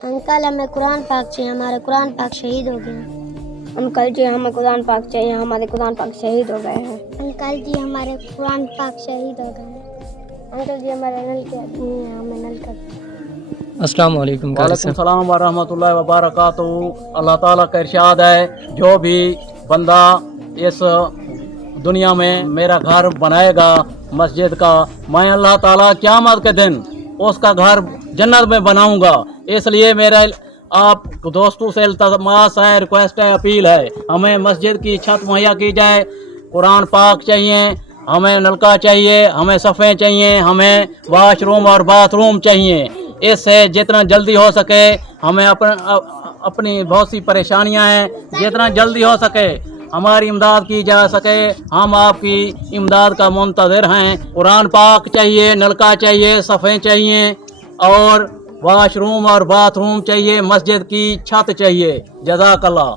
Uncle हमें कुरान पाक चाहिए, हमारे कुरान पाक शहीद हो गए हैं। अंकल जी हमें कुरान पाक चाहिए, हमारे कुरान पाक शहीद हो गए हैं। अंकल जी हमारे कुरान पाक शहीद हो गए हैं। अंकल जी हमारे नल के नहीं है, हमें नल का। अस्सलाम वालेकुम वालेकुम सलाम व रहमतुल्लाहि व बरकातहू। अल्लाह ताला का इरशाद है, जो भी बंदा इस दुनिया में मेरा घर बनाएगा मस्जिद का, मैं अल्लाह ताला क़यामत के दिन उसका घर जन्नत में बनाऊंगा। इसलिए मेरा आप दोस्तों से इल्तमास है, रिक्वेस्ट है, अपील है, हमें मस्जिद की छत मुहैया की जाए, कुरान पाक चाहिए, हमें नलका चाहिए, हमें सफ़े चाहिए, हमें वाशरूम और बाथरूम चाहिए। इससे जितना जल्दी हो सके हमें अपनी बहुत सी परेशानियां हैं, जितना जल्दी हो सके हमारी इमदाद की जा सके, हम आपकी इमदाद का मुंतज़िर हैं। कुरान पाक चाहिए, नलका चाहिए, सफ़े चाहिए और वाशरूम और बाथरूम चाहिए, मस्जिद की छत चाहिए। जज़ाकल्लाह।